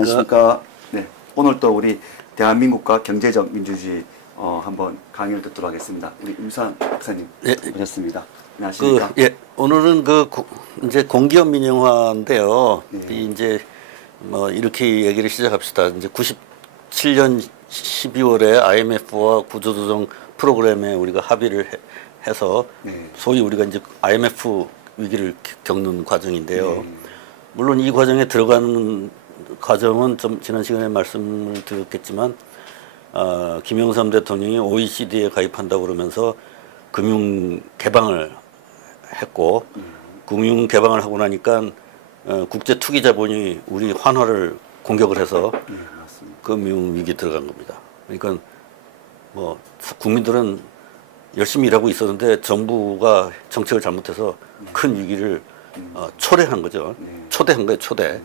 안녕하십니까. 네, 오늘 또 우리 대한민국과 경제적 민주주의 한번 강의를 듣도록 하겠습니다. 우리 임수환 박사님 모셨습니다. 안녕하십니까. 오늘은 이제 공기업 민영화인데요. 네. 이제 뭐 이렇게 얘기를 시작합시다. 이제 97년 12월에 IMF와 구조조정 프로그램에 우리가 합의를 해서 네. 소위 우리가 이제 IMF 위기를 겪는 과정인데요. 네. 물론 이 과정에 들어가는 과정은 좀 지난 시간에 말씀을 드렸겠지만 김영삼 대통령이 OECD에 가입한다고 그러면서 금융 개방을 했고 금융 개방을 하고 나니까 국제 투기 자본이 우리 환화를 공격을 해서 금융 위기 들어간 겁니다. 그러니까 뭐 국민들은 열심히 일하고 있었는데 정부가 정책을 잘못해서 큰 위기를 초래한 거죠. 초대한 거예요, 초대.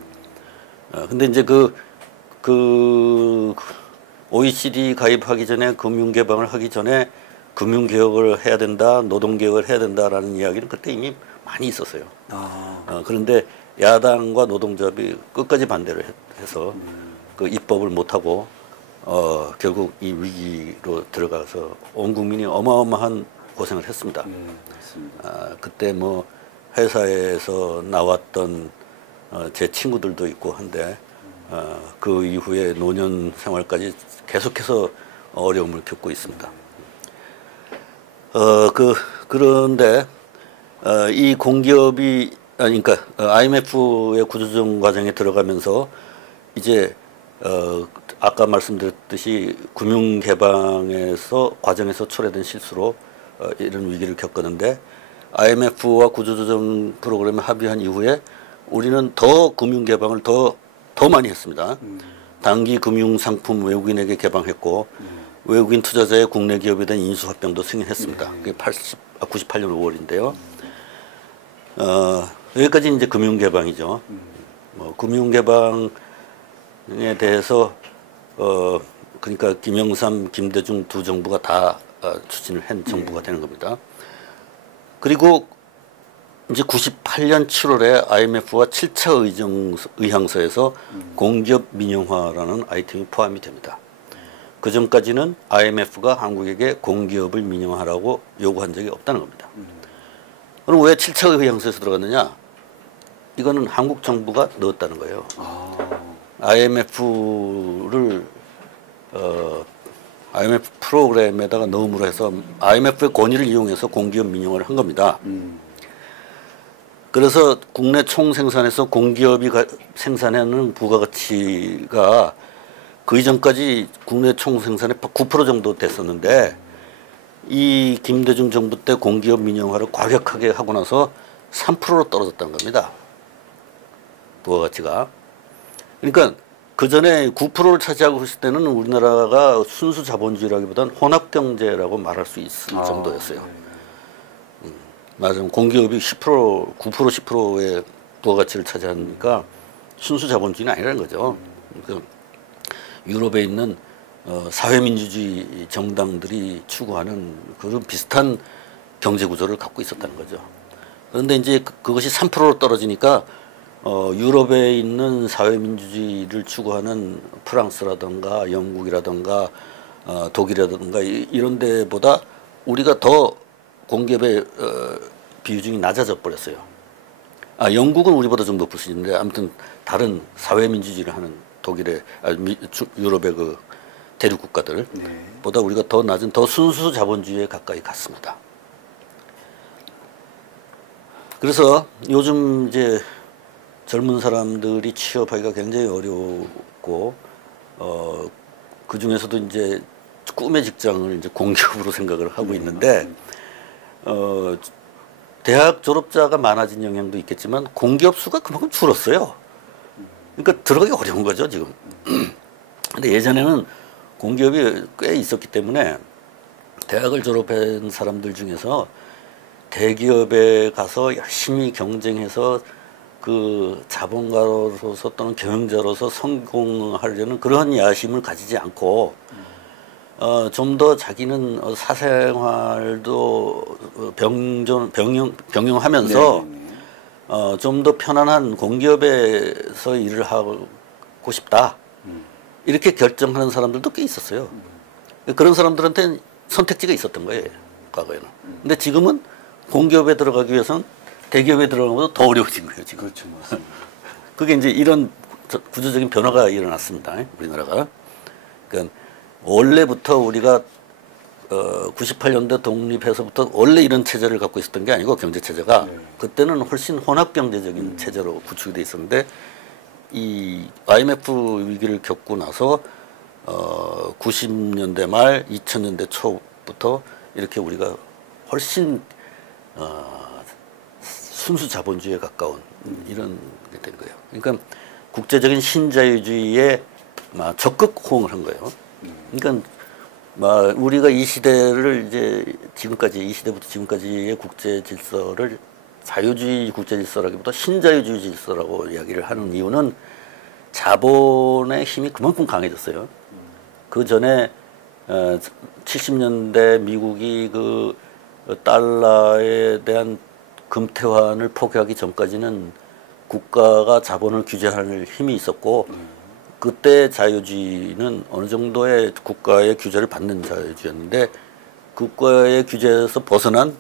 근데 이제 OECD 가입하기 전에 금융 개방을 하기 전에 금융 개혁을 해야 된다, 노동 개혁을 해야 된다라는 이야기는 그때 이미 많이 있었어요. 그런데 야당과 노동조합이 끝까지 반대를 해서 그 입법을 못 하고 결국 이 위기로 들어가서 온 국민이 어마어마한 고생을 했습니다. 그때 뭐 회사에서 나왔던 제 친구들도 있고 한데 그 이후에 노년 생활까지 계속해서 어려움을 겪고 있습니다. 그런데 이 공기업이 그러니까 IMF의 구조조정 과정에 들어가면서 이제 아까 말씀드렸듯이 금융 개방에서 과정에서 초래된 실수로 이런 위기를 겪었는데 IMF와 구조조정 프로그램에 합의한 이후에 우리는 더 금융 개방을 더 많이 했습니다. 단기 금융 상품 외국인에게 개방했고 외국인 투자자의 국내 기업에 대한 인수합병도 승인했습니다. 그게 98년 5월인데요. 여기까지 이제 금융 개방이죠. 금융 개방에 대해서 그러니까 김영삼, 김대중 두 정부가 다 추진을 한 정부가 되는 겁니다. 그리고 이제 98년 7월에 IMF와 7차 의향서에서 공기업 민영화라는 아이템이 포함이 됩니다. 그 전까지는 IMF가 한국에게 공기업을 민영화하라고 요구한 적이 없다는 겁니다. 그럼 왜 7차 의향서에서 들어갔느냐? 이거는 한국 정부가 넣었다는 거예요. IMF를 IMF 프로그램에다가 넣음으로 해서 IMF의 권위를 이용해서 공기업 민영화를 한 겁니다. 그래서 국내 총 생산에서 공기업이 생산하는 부가가치가 그 이전까지 국내 총 생산의 9% 정도 됐었는데 이 김대중 정부 때 공기업 민영화를 과격하게 하고 나서 3%로 떨어졌다는 겁니다. 부가가치가. 그러니까 그 전에 9%를 차지하고 있을 때는 우리나라가 순수 자본주의라기보다는 혼합경제라고 말할 수 있을 정도였어요. 맞아요. 공기업이 10%, 9%, 10%의 부가가치를 차지하니까 순수 자본주의는 아니라는 거죠. 그러니까 유럽에 있는 사회민주주의 정당들이 추구하는 그런 비슷한 경제 구조를 갖고 있었다는 거죠. 그런데 이제 그것이 3%로 떨어지니까 유럽에 있는 사회민주주의를 추구하는 프랑스라든가 영국이라든가 독일이라든가 이런 데보다 우리가 더 공기업의 비중이 낮아져 버렸어요. 영국은 우리보다 좀 높을 수 있는데 아무튼 다른 사회민주주의를 하는 독일의 유럽의 그 대륙 국가들보다 우리가 더 낮은 더 순수 자본주의에 가까이 갔습니다. 그래서 요즘 이제 젊은 사람들이 취업하기가 굉장히 어렵고 그 중에서도 이제 꿈의 직장을 이제 공기업으로 생각을 하고 있는데 대학 졸업자가 많아진 영향도 있겠지만 공기업 수가 그만큼 줄었어요. 그러니까 들어가기 어려운 거죠 지금. 근데 예전에는 공기업이 꽤 있었기 때문에 대학을 졸업한 사람들 중에서 대기업에 가서 열심히 경쟁해서 그 자본가로서 또는 경영자로서 성공하려는 그런 야심을 가지지 않고 좀 더 자기는 사생활도 병용하면서 좀 더 편안한 공기업에서 일을 하고 갖고 싶다. 이렇게 결정하는 사람들도 꽤 있었어요. 그런 사람들한테는 선택지가 있었던 거예요. 과거에는. 근데 지금은 공기업에 들어가기 위해서는 대기업에 들어가면 더 어려워진 거예요. 지금. 그렇죠. 맞습니다. 그게 이제 이런 구조적인 변화가 일어났습니다. 우리나라가. 그러니까 원래부터 우리가 98년대 독립해서부터 원래 이런 체제를 갖고 있었던 게 아니고 경제 체제가 그때는 훨씬 혼합 경제적인 체제로 구축이 돼 있었는데 이 IMF 위기를 겪고 나서 90년대 말 2000년대 초부터 이렇게 우리가 훨씬 순수 자본주의에 가까운 이런 게 된 거예요. 그러니까 국제적인 신자유주의에 적극 호응을 한 거예요. 그러니까 우리가 이 시대를 이제 지금까지 이 시대부터 지금까지의 국제 질서를 자유주의 국제 질서라기보다 신자유주의 질서라고 이야기를 하는 이유는 자본의 힘이 그만큼 강해졌어요. 그 전에 70년대 미국이 그 달러에 대한 금태환을 포기하기 전까지는 국가가 자본을 규제할 힘이 있었고 그때 자유주의는 어느 정도의 국가의 규제를 받는 자유주의였는데 국가의 규제에서 벗어난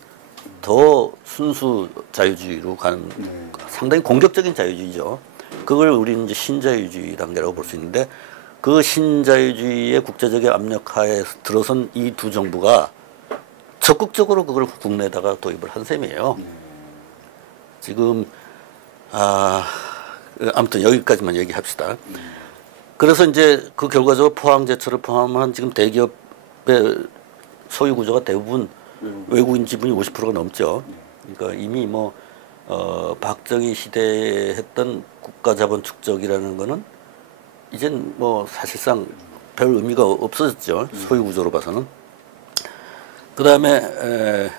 더 순수 자유주의로 가는 상당히 공격적인 자유주의죠. 그걸 우리는 이제 신자유주의 단계라고 볼 수 있는데 그 신자유주의의 국제적인 압력하에 들어선 이 두 정부가 적극적으로 그걸 국내에다가 도입을 한 셈이에요. 지금 아무튼 여기까지만 얘기합시다. 그래서 이제 그 결과적으로 포항제철을 포함한 지금 대기업의 소유 구조가 대부분 외국인 지분이 50%가 넘죠. 그러니까 이미 박정희 시대에 했던 국가자본 축적이라는 거는 이젠 사실상 별 의미가 없어졌죠. 소유 구조로 봐서는. 그 다음에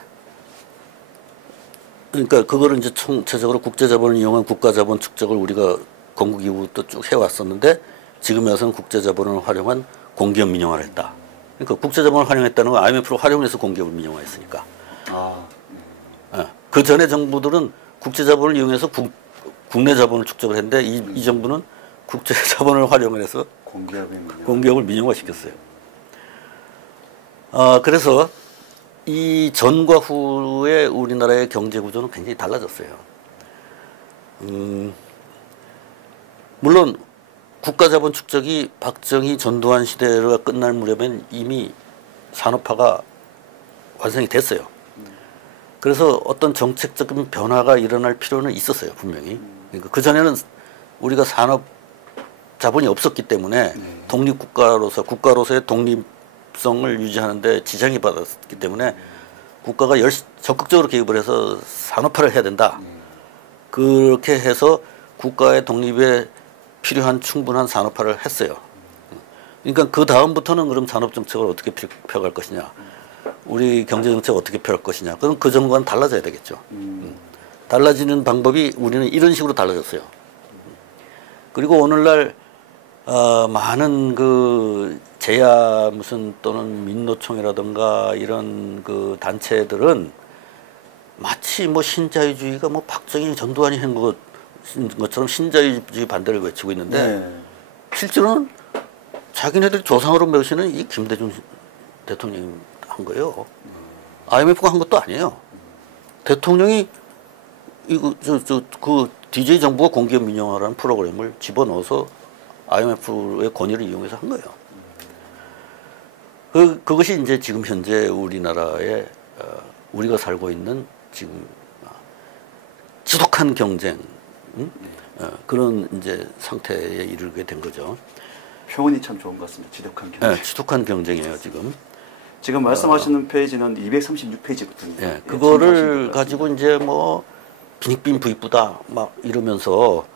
그러니까 그거를 이제 총체적으로 국제자본을 이용한 국가자본 축적을 우리가 건국 이후부터 쭉 해왔었는데 지금에 와서는 국제자본을 활용한 공기업 민영화를 했다. 그러니까 국제자본을 활용했다는 건 IMF를 활용해서 공기업을 민영화했으니까. 그 전에 정부들은 국제자본을 이용해서 국내 자본을 축적을 했는데 이 정부는 국제자본을 활용을 해서 공기업을 민영화시켰어요. 그래서 이 전과 후에 우리나라의 경제 구조는 굉장히 달라졌어요. 물론 국가자본 축적이 박정희 전두환 시대가 끝날 무렵엔 이미 산업화가 완성이 됐어요. 그래서 어떤 정책적인 변화가 일어날 필요는 있었어요, 분명히. 그러니까 그전에는 우리가 산업 자본이 없었기 때문에 국가로서의 독립성을 유지하는데 지장이 받았기 때문에 국가가 적극적으로 개입을 해서 산업화를 해야 된다. 그렇게 해서 국가의 독립에 필요한 충분한 산업화를 했어요. 그러니까 그 다음부터는 그럼 산업정책을 어떻게 펴갈 것이냐. 우리 경제정책 어떻게 펴갈 것이냐. 그럼 그 정부와는 달라져야 되겠죠. 달라지는 방법이 우리는 이런 식으로 달라졌어요. 그리고 오늘날 많은 그 제야 또는 민노총이라든가 이런 그 단체들은 마치 신자유주의가 박정희 전두환이 한 것처럼 신자유주의 반대를 외치고 있는데 실제로는 자기네들이 조상으로 모시는 이 김대중 대통령이 한 거예요. IMF가 한 것도 아니에요. 대통령이 그 DJ 정부가 공기업 민영화라는 프로그램을 집어넣어서 IMF의 권위를 이용해서 한 거예요. 그것이 이제 지금 현재 우리나라의 우리가 살고 있는 지금 지독한 경쟁 그런 이제 상태에 이르게 된 거죠. 표현이 참 좋은 것 같습니다. 지독한 경쟁. 네, 지독한 경쟁이에요 지금. 지금 말씀하시는 페이지는 236페이지거든요. 네, 그거를 가지고 이제 빈익빈 부익부다 막 이러면서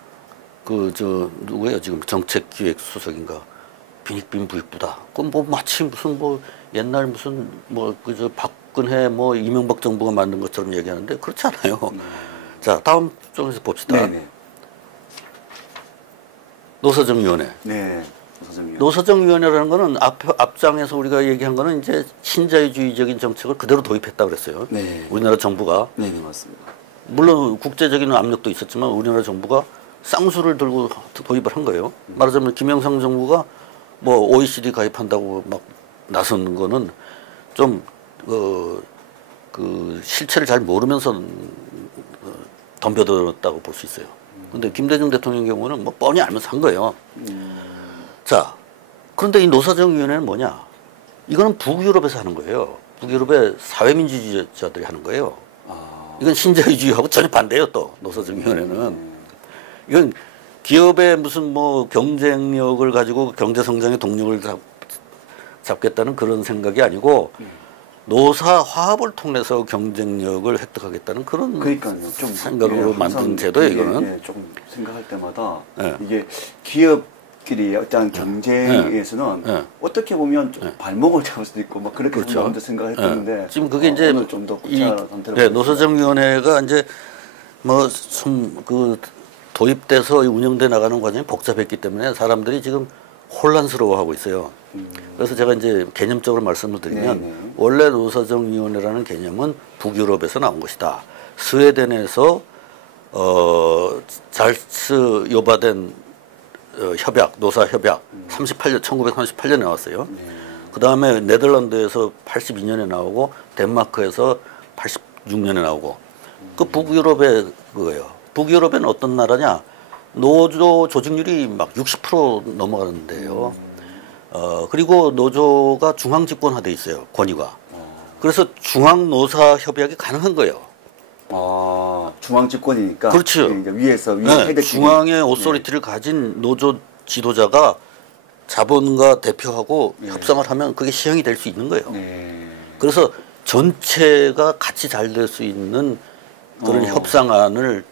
누구예요 지금 정책기획수석인가 빈익빈 부익부다. 그건 마치 무슨 옛날 무슨 박근혜 이명박 정부가 만든 것처럼 얘기하는데 그렇지 않아요. 자 다음 쪽에서 봅시다. 네네. 노사정위원회. 네. 노사정위원회라는 거는 앞장에서 우리가 얘기한 거는 이제 신자유주의적인 정책을 그대로 도입했다 그랬어요. 네. 우리나라 정부가. 네, 맞습니다. 물론 국제적인 압력도 있었지만 우리나라 정부가 쌍수를 들고 도입을 한 거예요. 말하자면 김영삼 정부가 뭐 OECD 가입한다고 막 나선 거는 좀 그 실체를 잘 모르면서 덤벼들었다고 볼 수 있어요. 근데 김대중 대통령 경우는 뭐 뻔히 알면서 한 거예요. 자, 그런데 이 노사정위원회는 뭐냐? 이거는 북유럽에서 하는 거예요. 북유럽의 사회민주주의자들이 하는 거예요. 이건 신자유주의하고 전혀 반대예요. 또 노사정위원회는 이건 기업의 무슨 뭐 경쟁력을 가지고 경제 성장의 동력을 잡겠다는 그런 생각이 아니고 노사 화합을 통해서 경쟁력을 획득하겠다는 그런 그러니까요. 좀 생각으로 만든 제도예요. 이거는 좀 생각할 때마다 예. 이게 기업끼리 어떤 경쟁에서는 어떻게 보면 좀 발목을 잡을 수도 있고 막 그렇게 그렇죠. 먼저 생각했는데 지금 그게 이제 오늘 좀 더 구체화한 상태로 노사정위원회가 이제 뭐 좀 그 도입돼서 운영돼 나가는 과정이 복잡했기 때문에 사람들이 지금 혼란스러워하고 있어요. 그래서 제가 이제 개념적으로 말씀을 드리면 네네. 원래 노사정위원회라는 개념은 북유럽에서 나온 것이다. 스웨덴에서 잘츠 요바덴 협약, 노사 협약 1938년에 나왔어요. 그 다음에 네덜란드에서 82년에 나오고 덴마크에서 86년에 나오고 그 북유럽의 그거예요. 북유럽에는 어떤 나라냐? 노조 조직률이 막 60% 넘어가는데요. 그리고 노조가 중앙 집권화돼 있어요. 권위가. 그래서 중앙 노사 협약이 가능한 거예요. 중앙 집권이니까. 그렇죠. 위에서 네, 중앙의 오소리티를 가진 노조 지도자가 자본가 대표하고 협상을 하면 그게 시행이 될 수 있는 거예요. 그래서 전체가 같이 잘 될 수 있는 그런 협상안을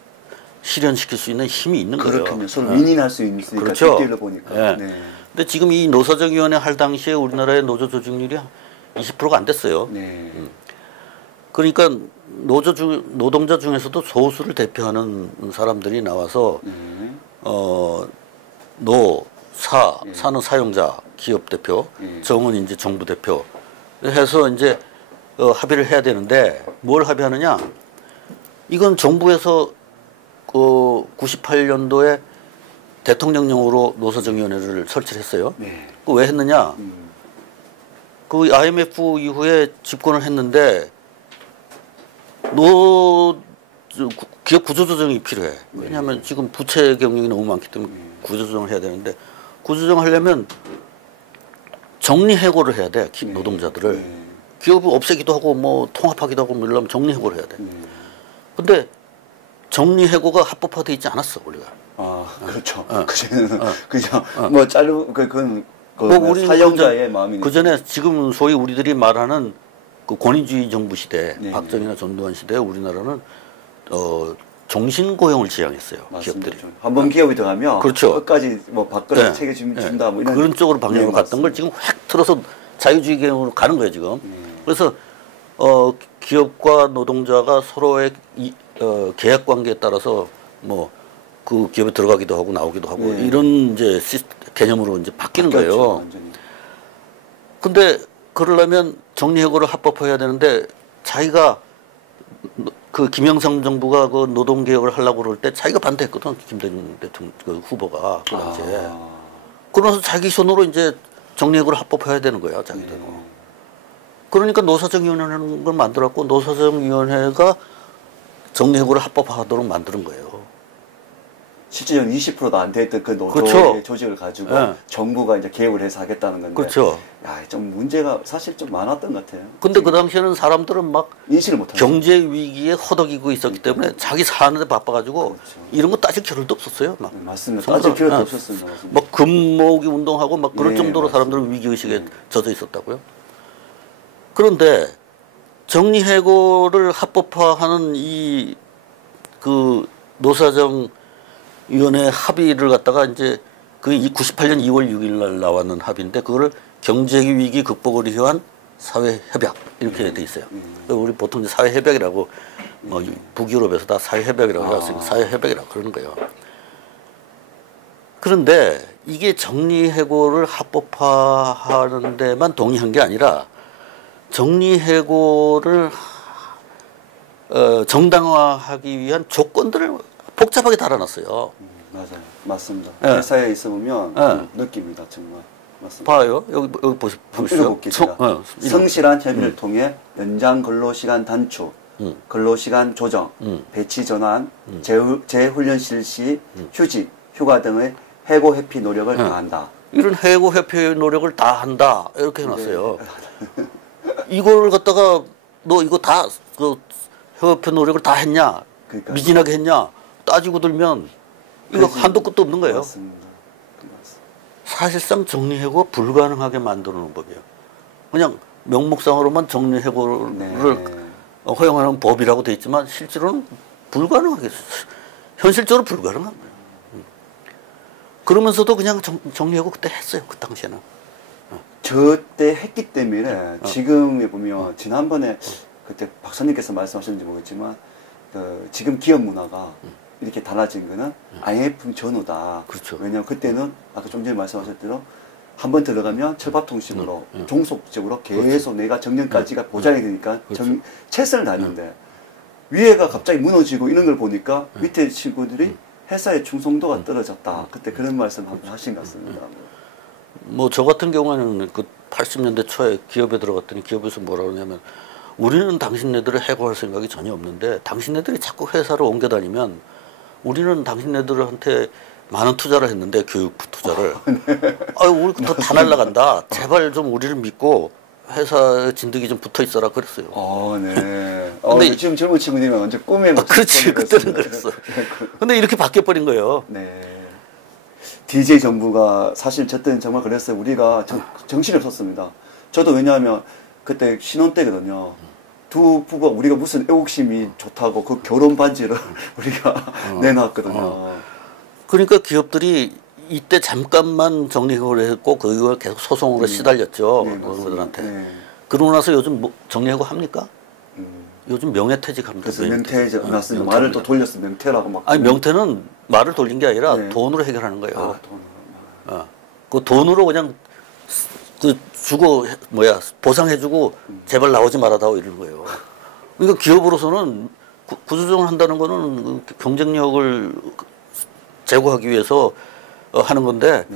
실현시킬 수 있는 힘이 있는 거예요. 그렇군요. 서로 윈윈할 수 있으니까. 그렇죠. 보니까. 근데 지금 이 노사정위원회 할 당시에 우리나라의 노조 조직률이 20%가 안 됐어요. 그러니까 노동자 중에서도 소수를 대표하는 사람들이 나와서 사는 사용자 기업 대표, 정은 이제 정부 대표 해서 이제 합의를 해야 되는데 뭘 합의하느냐? 이건 정부에서 98년도에 대통령령으로 노사정위원회를 설치를 했어요. 그 왜 했느냐? 그 IMF 이후에 집권을 했는데 기업 구조조정이 필요해. 왜냐하면 지금 부채 경영이 너무 많기 때문에 구조조정을 해야 되는데 구조조정 하려면 정리해고를 해야 돼. 노동자들을. 기업을 없애기도 하고 뭐 통합하기도 하고 뭐 이러려면 정리해고를 해야 돼. 근데 정리해고가 합법화되어 있지 않았어 우리가. 그렇죠. 그전에는 그냥 뭐 그건 우리 사용자의 마음이니까. 그 전에 지금 소위 우리들이 말하는 그 권위주의 정부 시대, 박정희나 전두환 시대에 우리나라는 종신고용을 지향했어요. 맞습니다. 기업들이. 한번 기업이 들어가면 그렇죠. 끝까지 뭐 밥그릇 책임진다 뭐 이런 그런 쪽으로 방향으로 갔던 걸 지금 확 틀어서 자유주의 경영으로 가는 거예요 지금. 그래서 기업과 노동자가 서로의 계약 관계에 따라서 뭐 그 기업에 들어가기도 하고 나오기도 하고 이런 이제 개념으로 이제 바뀌는 거예요. 완전히. 근데 그러려면 정리해고를 합법화해야 되는데 자기가 그 김영삼 정부가 그 노동개혁을 하려고 그럴 때 자기가 반대했거든. 김대중 대통령 그 후보가 그 당시에. 그러면서 자기 손으로 이제 정리해고를 합법화해야 되는 거야 자기대로. 그러니까 노사정위원회라는 걸 만들었고 노사정위원회가 정리해고를 합법화하도록 만드는 거예요. 실제로는 20%도 안 됐던 그 노조의 그렇죠. 조직을 가지고 정부가 이제 개혁을 해서 하겠다는 건데. 그렇죠. 좀 문제가 사실 좀 많았던 것 같아요. 근데 그 당시에는 사람들은 막 인식을 못하죠. 경제 위기에 허덕이고 있었기 때문에 자기 사는데 바빠가지고 이런 거 따질 겨를도 없었어요. 막. 맞습니다. 따질 필요도 없었습니다. 막 금모으기 운동하고 막 그럴 정도로 맞습니다. 사람들은 위기의식에 젖어 있었다고요. 그런데 정리해고를 합법화하는 이 그 노사정위원회 합의를 갖다가 이제 그 98년 2월 6일 날 나왔는 합의인데 그거를 경제위기 극복을 위한 사회협약 이렇게 돼 있어요. 우리 보통 이제 사회협약이라고 북유럽에서 다 사회협약이라고 해서 사회협약이라고 그러는 거예요. 그런데 이게 정리해고를 합법화하는 데만 동의한 게 아니라 정리해고를 정당화하기 위한 조건들을 복잡하게 달아놨어요. 맞아요. 맞습니다. 예. 회사에 있어보면 예. 느낍니다. 정말. 맞습니다. 봐요. 여기 보시죠. 성실한 협의를 통해 연장 근로시간 단축, 근로시간 조정, 배치 전환, 재훈련 실시, 휴직, 휴가 등의 해고 회피 노력을 다한다. 이런 해고 회피 노력을 다 한다. 이렇게 해놨어요. 네. 이걸 갖다가 너 이거 다 그 해고 회피 노력을 다 했냐? 그러니까. 미진하게 했냐? 따지고 들면 이거 한도 끝도 없는 거예요. 맞습니다. 사실상 정리해고가 불가능하게 만들어 놓은 법이에요. 그냥 명목상으로만 정리해고를 허용하는 법이라고 돼 있지만 실제로는 불가능하게, 현실적으로 불가능한 거예요. 그러면서도 그냥 정리해고 그때 했어요. 그 당시에는. 저때 했기 때문에 지금에 보면 지난번에 그때 박사님께서 말씀하셨는지 모르겠지만 지금 기업 문화가 이렇게 달라진 거는 IMF 전후다. 그렇죠. 왜냐하면 그때는 아까 좀 전에 말씀하셨대로 한 번 들어가면 철밥통식으로 종속적으로 계속 그렇죠. 내가 정년까지가 보장이 되니까 그렇죠. 최선을 다했는데 위에가 갑자기 무너지고 이런 걸 보니까 밑에 친구들이 회사의 충성도가 떨어졌다. 그때 그런 말씀 한번 하신 것 같습니다. 뭐 저 같은 경우에는 그 80년대 초에 기업에 들어갔더니 기업에서 뭐라고 하냐면 우리는 당신네들을 해고할 생각이 전혀 없는데 당신네들이 자꾸 회사를 옮겨 다니면 우리는 당신네들한테 많은 투자를 했는데 교육 투자를 아유 우리 다 날라간다. 제발 좀 우리를 믿고 회사 진득이 좀 붙어 있어라 그랬어요. 네. 근데 지금 젊은 친구들은 완전 꿈에 그렇지 그때는 그랬어. 근데 이렇게 바뀌어 버린 거예요. 네. DJ 정부가 사실 저 때는 정말 그랬어요. 우리가 정신이 없었습니다. 저도 왜냐하면 그때 신혼 때거든요. 두 부부가 우리가 무슨 애국심이 좋다고 그 결혼 반지를 우리가 내놨거든요. 그러니까 기업들이 이때 잠깐만 정리해고를 했고 그걸 계속 소송으로 시달렸죠. 노동자들한테. 네. 그러고 나서 요즘 뭐 정리해고 합니까? 요즘 명예퇴직 합니다. 그래서 명퇴직 맞습니다. 말을 또 돌렸어. 명퇴라고 막. 아니 명퇴는 말을 돌린 게 아니라 돈으로 해결하는 거예요. 그 돈으로 그냥 그 주고 보상해주고 제발 나오지 말아다오 이러는 거예요. 그러니까 기업으로서는 구조조정을 한다는 거는 경쟁력을 제고하기 위해서 하는 건데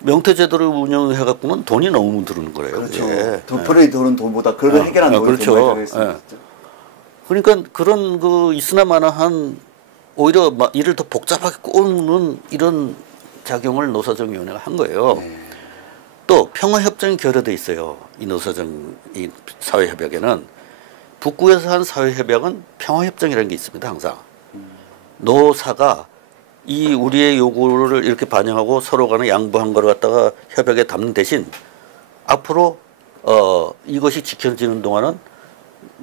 명퇴제도를 운영해 갖고는 돈이 너무 들어오는 거예요. 그렇죠. 덤플이 들어온 돈보다 그걸 해결하는 돈이 그렇죠. 더 많이 들어있어요. 그러니까 그런 그 있으나마나한 오히려 일을 더 복잡하게 꼬는 이런 작용을 노사정위원회가 한 거예요. 또 평화협정이 결여돼 있어요. 이 노사정 이 사회협약에는 북구에서 한 사회협약은 평화협정이라는 게 있습니다. 항상 노사가 이 우리의 요구를 이렇게 반영하고 서로 간에 양보한 걸 갖다가 협약에 담는 대신 앞으로 이것이 지켜지는 동안은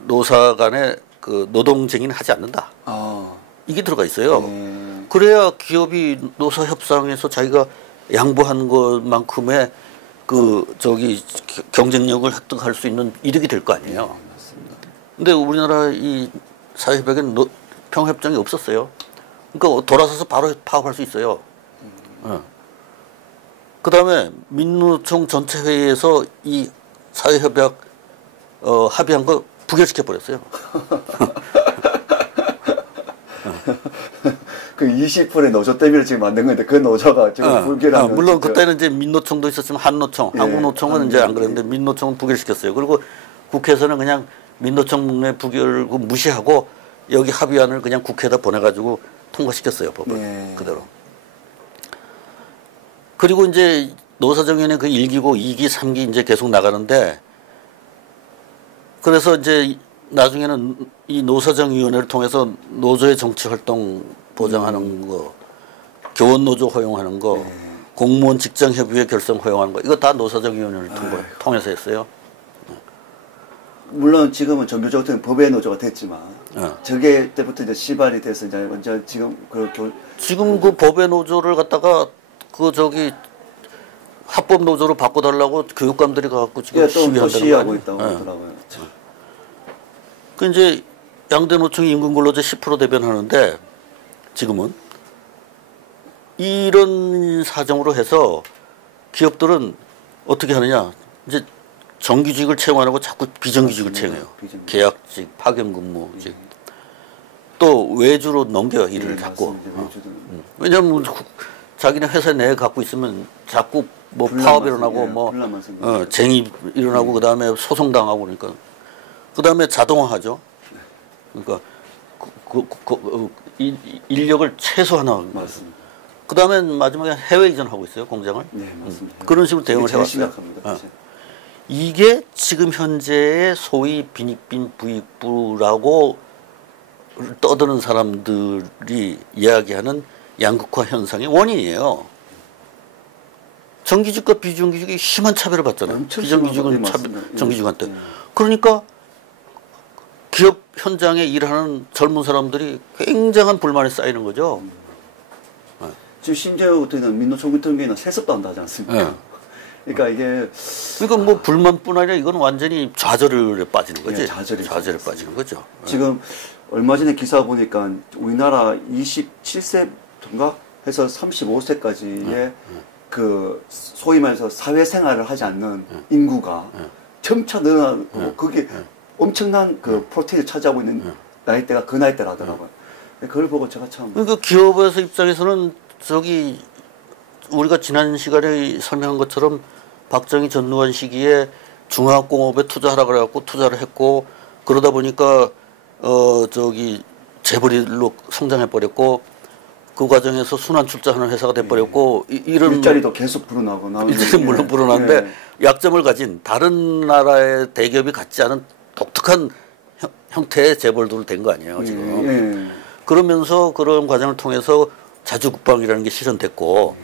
노사 간에 그 노동쟁의는 하지 않는다. 이게 들어가 있어요. 그래야 기업이 노사 협상에서 자기가 양보한 것만큼의 그 경쟁력을 획득할 수 있는 이득이 될 거 아니에요. 근데 우리나라 이 사회협약에는 평화협정이 없었어요. 그러니까 돌아서서 바로 파업할 수 있어요. 그 다음에 민노총 전체 회의에서 이 사회협약 합의한 거 부결시켜 버렸어요. 그 20%의 노조 때문에 지금 만든 건데 그 노조가 지금 부결하는. 물론 그때는 이제 민노총도 있었지만 한노총, 한국노총은 이제 안 그랬는데 민노총은 부결시켰어요. 그리고 국회에서는 그냥 민노총의 부결을 무시하고 여기 합의안을 그냥 국회에다 보내가지고 통과시켰어요, 법을. 그대로. 그리고 이제 노사정위원회 그 1기고 2기, 3기 이제 계속 나가는데 그래서 이제 나중에는 이 노사정위원회를 통해서 노조의 정치활동 보장하는 거, 교원노조 허용하는 거, 공무원 직장협의회 결성 허용하는 거, 이거 다 노사정위원회를 통해서 했어요. 물론 지금은 전교조가 법의 노조가 됐지만 저게 때부터 이제 시발이 돼서 이제 먼저 지금 지금 그 법의 노조를 갖다가 합법 노조로 바꿔달라고 교육감들이 가갖고 지금 시위하고 있다고 하더라고요. 그 이제 양대 노총이 임금 근로제 10% 대변하는데 지금은 이런 사정으로 해서 기업들은 어떻게 하느냐 이제 정규직을 채용 안 하고 자꾸 비정규직을 채용해요. 계약직, 파견근무직. 또 외주로 넘겨요, 일을 자꾸. 왜냐면 자기네 회사 내에 갖고 있으면 자꾸 뭐 파업 일어나고 뭐 쟁의 일어나고 그다음에 소송당하고 그러니까 그다음에 자동화하죠. 그러니까 인력을 최소화하는. 맞습니다. 그다음에 마지막에 해외 이전하고 있어요, 공장을. 네, 맞습니다. 그런 식으로 대응을 해왔어요. 심각합니다. 이게 지금 현재의 소위 빈익빈 부익부라고 떠드는 사람들이 이야기하는 양극화 현상의 원인이에요. 정규직과 비정규직이 심한 차별을 받잖아요. 비정규직은 정규직한테. 그러니까 기업 현장에 일하는 젊은 사람들이 굉장한 불만이 쌓이는 거죠. 지금 심지어 민노총기특위는 세습도 한다 하지 않습니까? 네. 그러니까 이게 뭐 불만뿐 아니라 이건 완전히 좌절에 빠지는 거지. 네, 좌절에 빠지는 거죠. 지금 얼마 전에 기사 보니까 우리나라 27세인가 해서 35세까지의 그 소위 말해서 사회생활을 하지 않는 인구가 점차 늘어나고 그게 엄청난 그 프로테인을 차지하고 있는 나이대가 그 나이대라더라고요. 그걸 보고 제가 참. 그러니까 기업에서 입장에서는 우리가 지난 시간에 설명한 것처럼 박정희 전두환 시기에 중화학공업에 투자하라 그래갖고 투자를 했고 그러다 보니까 재벌로 성장해 버렸고 그 과정에서 순환 출자하는 회사가 돼 버렸고 이런 일자리도 계속 불어나고 일자리 물론 불어나는데 약점을 가진 다른 나라의 대기업이 갖지 않은 독특한 형태의 재벌들로 된 거 아니에요 지금. 그러면서 그런 과정을 통해서 자주국방이라는 게 실현됐고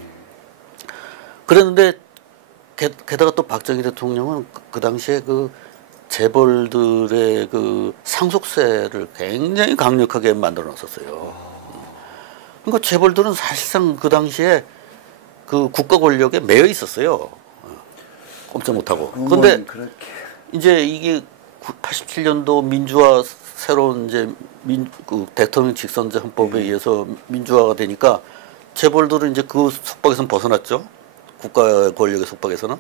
그랬는데 게다가 또 박정희 대통령은 그 당시에 그 재벌들의 그 상속세를 굉장히 강력하게 만들어 놨었어요. 그러니까 재벌들은 사실상 그 당시에 그 국가 권력에 매여 있었어요. 꼼짝 못하고. 그런데 이제 이게 87년도 민주화 새로운 이제 그 대통령 직선제 헌법에 의해서 민주화가 되니까 재벌들은 이제 그 속박에서 벗어났죠. 국가 권력의 속박에서는.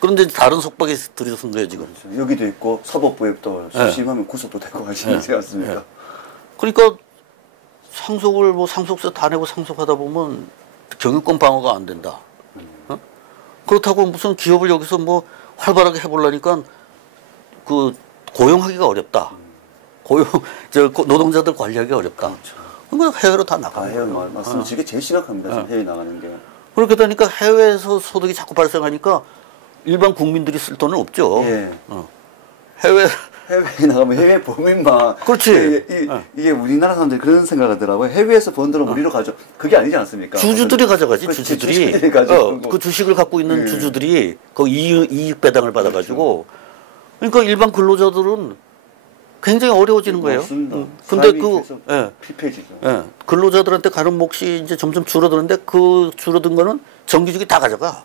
그런데 다른 속박에 들여선 거예요 지금. 그렇죠. 여기도 있고 사법부에 또 심하면 구속도 되고 하시지 않습니까? 그러니까 상속세 다 내고 상속하다 보면 경영권 방어가 안 된다. 그렇다고 무슨 기업을 여기서 뭐 활발하게 해보려니까 그 고용하기가 어렵다. 노동자들 관리하기가 어렵다. 그렇죠. 그러니까 해외로 다 나가요. 해외 맞습니다. 이게 제일 심각합니다. 지금 해외 나가는 게. 그렇게 되니까 해외에서 소득이 자꾸 발생하니까 일반 국민들이 쓸 돈은 없죠. 해외에 나가면 해외 범인만. 그렇지. 이게 우리나라 사람들이 그런 생각하더라고요. 해외에서 번 돈은 우리로 가져. 그게 아니지 않습니까? 주주들이 가져가지. 주주들이 그 주식을 갖고 있는 주주들이 그 이익 배당을 받아가지고. 그러니까 일반 근로자들은 굉장히 어려워지는 거예요. 근데 피폐지죠. 근로자들한테 가는 몫이 이제 점점 줄어드는데 그 줄어든 거는 정규직이 다 가져가.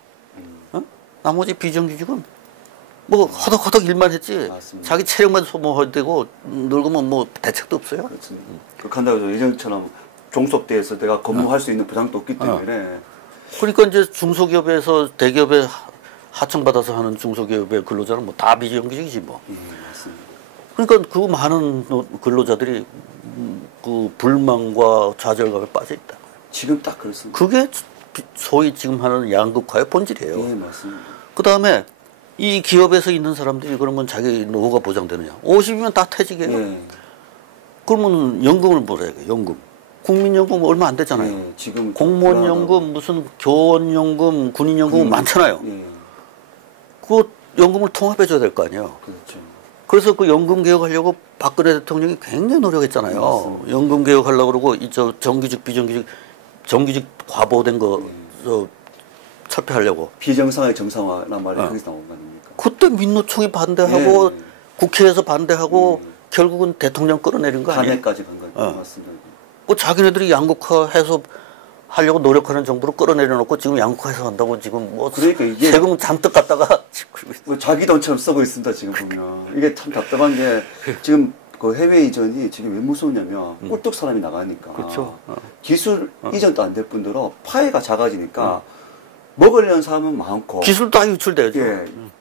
나머지 비정규직은 뭐 허덕허덕 일만 했지. 맞습니다. 자기 체력만 소모되고 늙으면 뭐 대책도 없어요. 그렇습니다. 그렇다고 예전처럼 종속대에서 내가 근무할 수 있는 보장도 없기 때문에. 그러니까 이제 중소기업에서 대기업에 하청받아서 하는 중소기업의 근로자는 뭐 다 비정규직이지 뭐. 맞습니다. 그러니까 그 많은 근로자들이 그 불만과 좌절감에 빠져 있다. 지금 딱 그렇습니다. 그게 소위 지금 하는 양극화의 본질이에요. 네, 맞습니다. 그 다음에 이 기업에서 있는 사람들이 그러면 자기 노후가 보장되느냐? 50이면 다 퇴직이에요. 그러면 연금을 뭐라 해요? 연금. 국민연금 얼마 안 되잖아요. 지금 공무원연금, 무슨 교원연금, 군인연금 많잖아요. 그 연금을 통합해줘야 될 거 아니에요. 그렇죠. 그래서 그 연금 개혁하려고 박근혜 대통령이 굉장히 노력했잖아요. 맞습니다. 연금 개혁하려고 그러고 정규직, 비정규직, 정규직 과보된 거 철폐하려고. 비정상의 정상화란 말이 거기서 나온 거 아닙니까? 그때 민노총이 반대하고 국회에서 반대하고 결국은 대통령 끌어내린 거 아니에요? 탄핵까지 간 거 맞습니다. 그 자기네들이 양극화 해서 하려고 노력하는 정부로 끌어내려놓고 지금 양극화해서 한다고 지금 뭐 그러니까 이게 세금 잔뜩 갖다가 뭐 자기 돈처럼 쓰고 있습니다 지금 보면. 이게 참 답답한 게 지금 그 해외 이전이 지금 왜 무서우냐면 꿀뚝 사람이 나가니까. 그렇죠. 기술 이전도 안 될 뿐더러 파이가 작아지니까 먹으려는 사람은 많고 기술도 다 유출돼야죠.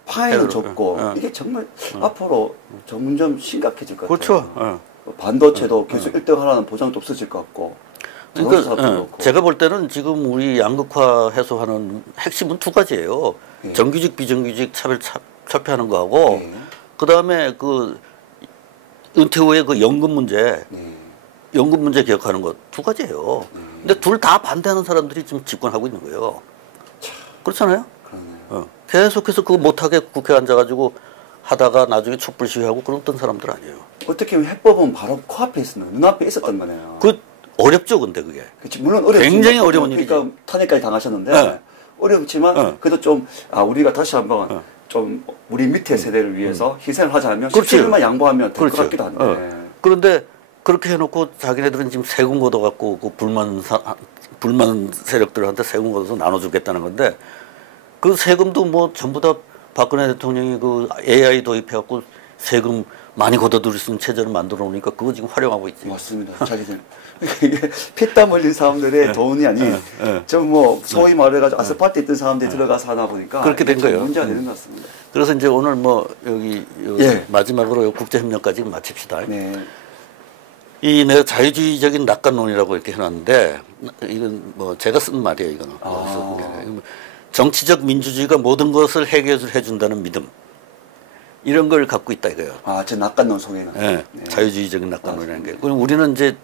파이는 적고 이게 정말 앞으로 점점 심각해질 것 같아요. 그렇죠. 반도체도 계속 1등 하라는 보장도 없어질 것 같고. 그러니까 제가 볼 때는 지금 우리 양극화 해소하는 핵심은 두 가지예요. 예. 정규직 비정규직 철폐하는 거하고 예. 그다음에 그 은퇴 후에 그 연금 문제 연금 문제 개혁하는 것 두 가지예요. 근데 둘 다 반대하는 사람들이 지금 집권하고 있는 거예요. 그렇잖아요. 계속해서 그거 못하게 국회에 앉아가지고 하다가 나중에 촛불 시위하고 그랬던 사람들 아니에요. 어떻게 보면 해법은 바로 코앞에 있었는 눈앞에 있었던 거네요. 그 어렵죠, 근데 그게. 그치, 물론 어렵지만 굉장히 어려운 일이죠. 그러니까 탄핵까지 당하셨는데 어렵지만 그래도 좀 우리가 다시 한번 좀 우리 밑에 세대를 위해서 희생을 하자면 17일만 양보하면 될 것 같기도 한데. 그런데 그렇게 해놓고 자기네들은 지금 세금 걷어갖고 그 불만 세력들한테 세금 걷어서 나눠주겠다는 건데 그 세금도 뭐 전부 다 박근혜 대통령이 그 AI 도입해갖고 세금 많이 걷어들일 수 있는 체제를 만들어 놓으니까 그거 지금 활용하고 있지. 맞습니다. 자기들. 이게 피땀 흘린 사람들의 돈이 아닌 좀 뭐 소위 말해가지고 아스팔트에 있던 사람들이 들어가서 하나 보니까 그렇게 된 거예요. 문제가 되는 것 같습니다. 그래서 이제 오늘 뭐 여기 마지막으로 국제협력까지 마칩시다. 네. 이 내가 자유주의적인 낙관론이라고 이렇게 해놨는데 이건 뭐 제가 쓴 말이에요. 이거는 정치적 민주주의가 모든 것을 해결해 준다는 믿음 이런 걸 갖고 있다 이거예요. 제 낙관론 속에는. 네. 자유주의적인 낙관론이라는 게. 그럼 우리는 이제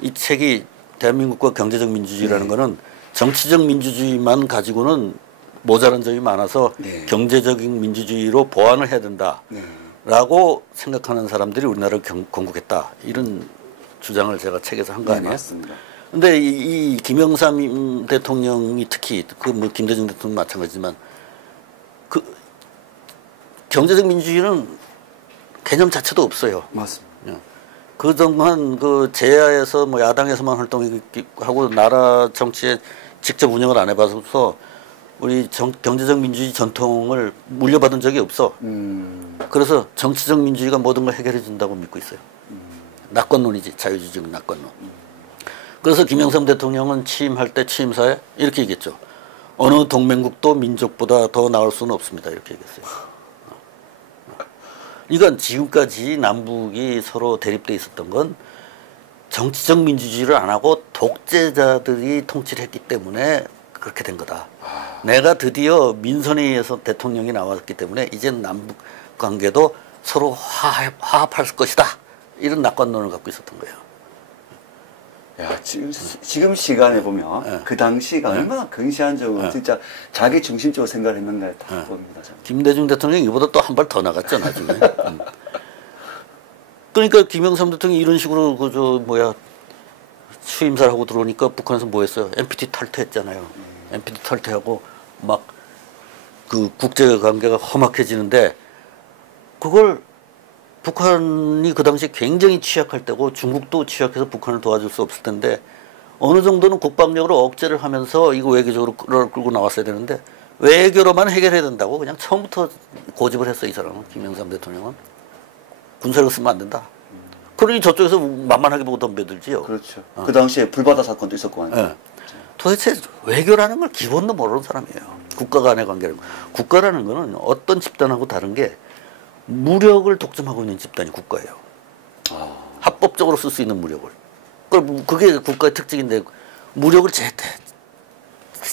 이 책이 대한민국과 경제적 민주주의라는 거는 정치적 민주주의만 가지고는 모자란 점이 많아서 경제적인 민주주의로 보완을 해야 된다라고 생각하는 사람들이 우리나라를 건국했다 이런 주장을 제가 책에서 한 거 아니에요? 맞습니다. 근데 이 김영삼 대통령이 특히 그 뭐 김대중 대통령 마찬가지지만 그 경제적 민주주의는 개념 자체도 없어요. 맞습니다. 그동안 그 제야에서 뭐 야당에서만 활동하고 나라 정치에 직접 운영을 안 해봐서 우리 경제적 민주주의 전통을 물려받은 적이 없어. 그래서 정치적 민주주의가 모든 걸 해결해 준다고 믿고 있어요. 낙관론이지, 자유주의적 낙관론. 그래서 김영삼 대통령은 취임할 때 취임사에 이렇게 얘기했죠. 어느 동맹국도 민족보다 더 나을 수는 없습니다. 이렇게 얘기했어요. 그러니까 지금까지 남북이 서로 대립돼 있었던 건 정치적 민주주의를 안 하고 독재자들이 통치를 했기 때문에 그렇게 된 거다. 내가 드디어 민선에 의해서 대통령이 나왔기 때문에 이제 남북 관계도 서로 화합할 것이다. 이런 낙관론을 갖고 있었던 거예요. 야, 지금 시간에 보면 그 당시가 얼마나 근시안적으로 진짜 자기 중심적으로 생각을 했는가 다 봅니다. 김대중 대통령이 이보다 또 한 발 더 나갔죠 나중에. 그러니까 김영삼 대통령이 이런 식으로 취임사를 하고 들어오니까 북한에서 뭐 했어요? NPT 탈퇴했잖아요. NPT 탈퇴하고 막 그 국제 관계가 험악해지는데 그걸 북한이 그 당시 굉장히 취약할 때고 중국도 취약해서 북한을 도와줄 수 없을 텐데 어느 정도는 국방력으로 억제를 하면서 이거 외교적으로 끌고 나왔어야 되는데 외교로만 해결해야 된다고 그냥 처음부터 고집을 했어 이 사람은. 김영삼 대통령은 군사력 쓰면 안 된다. 그러니 저쪽에서 만만하게 보고 덤벼들지요. 그렇죠. 그 당시에 불바다 사건도 있었고 하니까. 도대체 외교라는 걸 기본도 모르는 사람이에요. 국가 간의 관계를. 국가라는 거는 어떤 집단하고 다른 게 무력을 독점하고 있는 집단이 국가예요. 합법적으로 쓸 수 있는 무력을. 그게 국가의 특징인데 무력을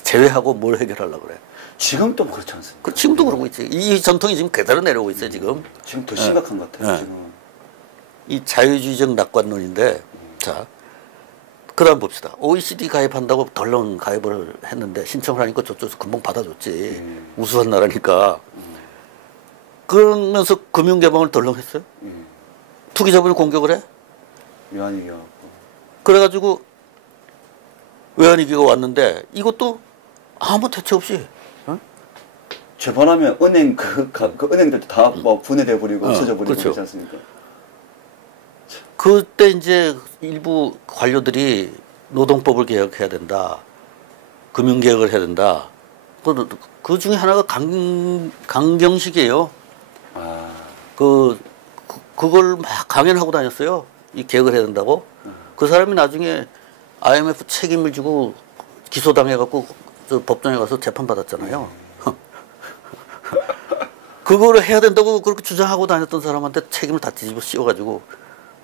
제외하고 뭘 해결하려고 그래. 지금도 그렇지 않습니까? 지금도 그러고 있지. 이 전통이 지금 그대로 내려오고 있어요. 지금. 지금 더 심각한 것 같아요. 지금. 이 자유주의적 낙관론인데 자 그다음 봅시다. OECD 가입한다고 덜렁 가입을 했는데 신청을 하니까 저쪽에서 금방 받아줬지. 우수한 나라니까. 그러면서 금융개방을 덜렁 했어요. 투기자본을 공격을 해. 외환위기가. 그래가지고 외환위기가 왔는데 이것도 아무 대책 없이. 재반하면 은행 그 은행들도 다 뭐 분해돼 버리고 없어져 버리고 그렇죠. 그렇지 않습니까? 그때 이제 일부 관료들이 노동법을 개혁해야 된다. 금융개혁을 해야 된다. 그 중에 하나가 강경식이에요. 그걸 막 강연하고 다녔어요. 이 개혁을 해야 된다고. 그 사람이 나중에 IMF 책임을 지고 기소당해갖고 법정에 가서 재판받았잖아요. 그거를 해야 된다고 그렇게 주장하고 다녔던 사람한테 책임을 다 뒤집어 씌워가지고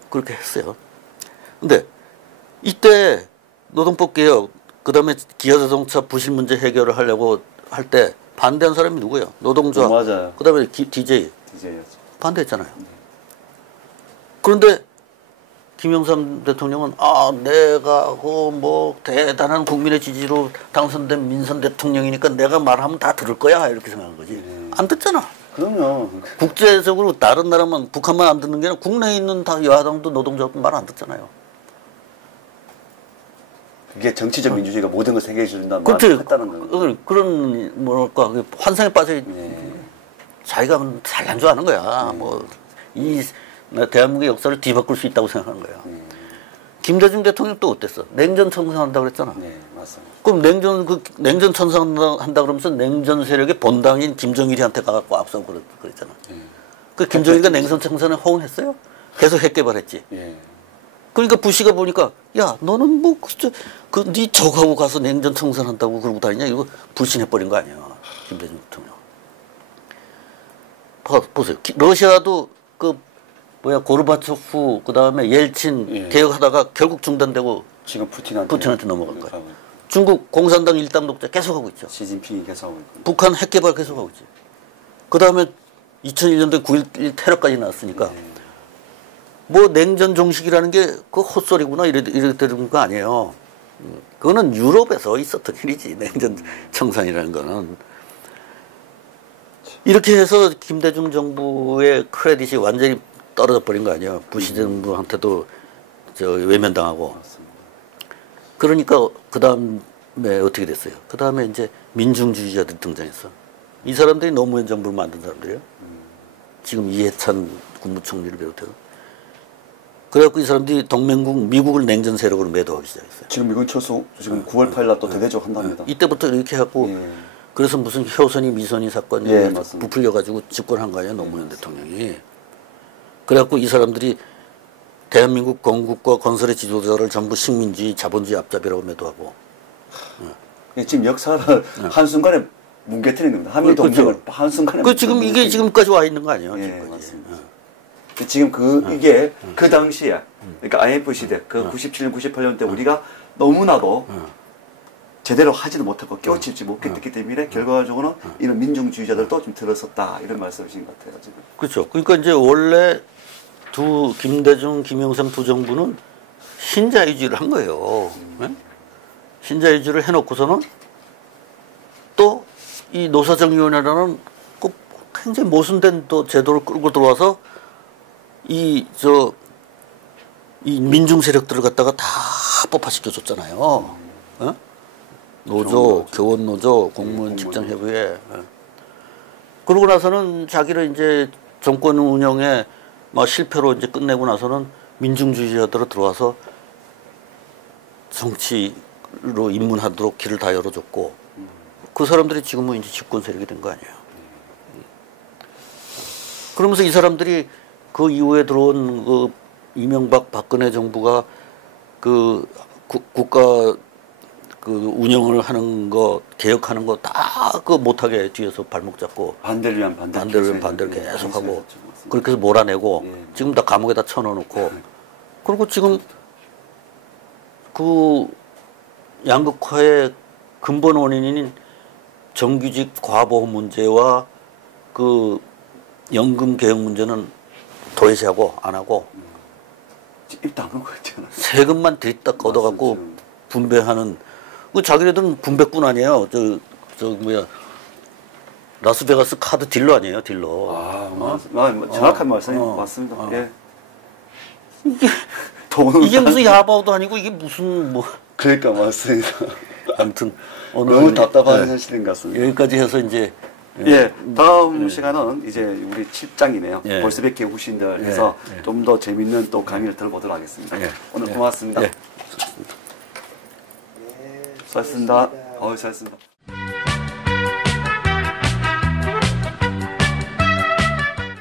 그렇게 했어요. 근데 이때 노동법 개혁, 그 다음에 기아자동차 부실 문제 해결을 하려고 할 때 반대한 사람이 누구예요? 노동조합. 맞아요. 그 다음에 DJ. DJ였죠. 반대했잖아요. 그런데 김영삼 대통령은 내가 뭐 대단한 국민의 지지로 당선된 민선 대통령이니까 내가 말하면 다 들을 거야 이렇게 생각한 거지. 안 듣잖아. 그럼요. 국제적으로 다른 나라만 북한만 안 듣는 게 아니라 국내에 있는 다 여하당도 노동조합도 말 안 듣잖아요. 그게 정치적 민주주의가 모든 것을 해결해 준다는 그렇죠. 말을 했다는 거예요. 그런 뭐랄까 환상에 빠져 자기가 잘난 줄 아는 거야. 뭐 이 대한민국의 역사를 뒤바꿀 수 있다고 생각하는 거야. 김대중 대통령 또 어땠어? 냉전 청산한다고 그랬잖아. 네, 맞습니다. 그럼 냉전 청산한다 그러면서 냉전 세력의 본당인 김정일이한테 가갖고 앞서 그랬잖아. 그 김정일이가 냉전 청산에 호응했어요? 계속 핵 개발했지. 그러니까 부시가 보니까 야 너는 뭐 네 적하고 가서 냉전 청산한다고 그러고 다니냐 이거 불신해버린 거 아니야. 김대중 대통령. 보세요. 러시아도 고르바초프 그다음에 옐친 개혁하다가 결국 중단되고 지금 푸틴한테 넘어간 거야. 중국 공산당 일당 독재 계속하고 있죠. 시진핑이 계속하고 있고. 북한 핵 개발 계속하고 있지. 그다음에 2001년도에 9.11 테러까지 나왔으니까 뭐 냉전 종식이라는 게 그 헛소리구나 이랬던 거 아니에요. 그거는 유럽에서 있었던 일이지. 냉전 청산이라는 거는. 이렇게 해서 김대중 정부의 크레딧이 완전히 떨어져 버린 거 아니에요. 부시 정부한테도 외면당하고. 그러니까 그 다음에 어떻게 됐어요? 그 다음에 이제 민중주의자들이 등장했어. 이 사람들이 노무현 정부를 만든 사람들이에요. 지금 이해찬 국무총리를 비롯해서. 그래갖고 이 사람들이 동맹국 미국을 냉전 세력으로 매도하기 시작했어요. 지금 미군 철수 지금 9월 8일 날 또 대대적 한답니다. 이때부터 이렇게 해갖고 그래서 무슨 효선이 미선이 사건이 부풀려가지고 집권한 거 아니야 노무현 대통령이. 그래갖고 이 사람들이 대한민국 건국과 건설의 지도자를 전부 식민주의, 자본주의 앞잡이라고 매도하고. 지금 역사를 한순간에 뭉개뜨리는 겁니다. 한미 동맹을 한순간에. 지금 이게 지금까지 와 있는 거 아니에요? 맞습니다. 지금 이게 그 당시에, 그러니까 IMF 시대, 97년, 98년 때 우리가 너무나도 제대로 하지도 못하고 깨우치지 못했기 때문에 결과적으로는 이런 민중주의자들도 좀 들었었다 이런 말씀이신 것 같아요. 지금. 그렇죠. 그러니까 이제 원래 김대중, 김영삼 두 정부는 신자유주의를 한 거예요. 신자유주의를 해놓고서는 또 이 노사정위원회라는 굉장히 모순된 또 제도를 끌고 들어와서 이 민중 세력들을 갖다가 다 합법화시켜 줬잖아요. 노조, 교원노조, 공무원 직장협의회. 그러고 나서는 자기를 이제 정권 운영에 실패로 이제 끝내고 나서는 민중주의자들로 들어와서 정치로 입문하도록 길을 다 열어줬고 그 사람들이 지금은 이제 집권 세력이 된 거 아니에요. 그러면서 이 사람들이 그 이후에 들어온 그 이명박 박근혜 정부가 그 국가 그 운영을 하는 거 개혁하는 거 다 그 못하게 뒤에서 발목 잡고 반대를 위한 반대를 계속하고 그렇게 해서 몰아내고 지금 다 감옥에다 쳐넣어놓고 그리고 지금 그 양극화의 근본 원인인 정규직 과보험 문제와 그 연금 개혁 문제는 도외시하고 안 하고 입도 안 하고 있잖아. 세금만 들이다 걷어갖고 분배하는 그 자기네들은 분배꾼 아니에요. 라스베가스 카드 딜러 아니에요, 딜러. 정확한 말씀이 맞습니다. 예. 이게 무슨 야바오도 아니고 이게 무슨 뭐. 그러니까 맞습니다. 아무튼 오늘 너무 답답한 현실인 것 같습니다. 여기까지 해서 이제 다음 시간은 이제 우리 7장이네요. 볼스베키 후신들 해서 좀 더 재밌는 또 강의를 들어보도록 하겠습니다. 오늘 고맙습니다. 수고하셨습니다. 수고하셨습니다. 수고하셨습니다.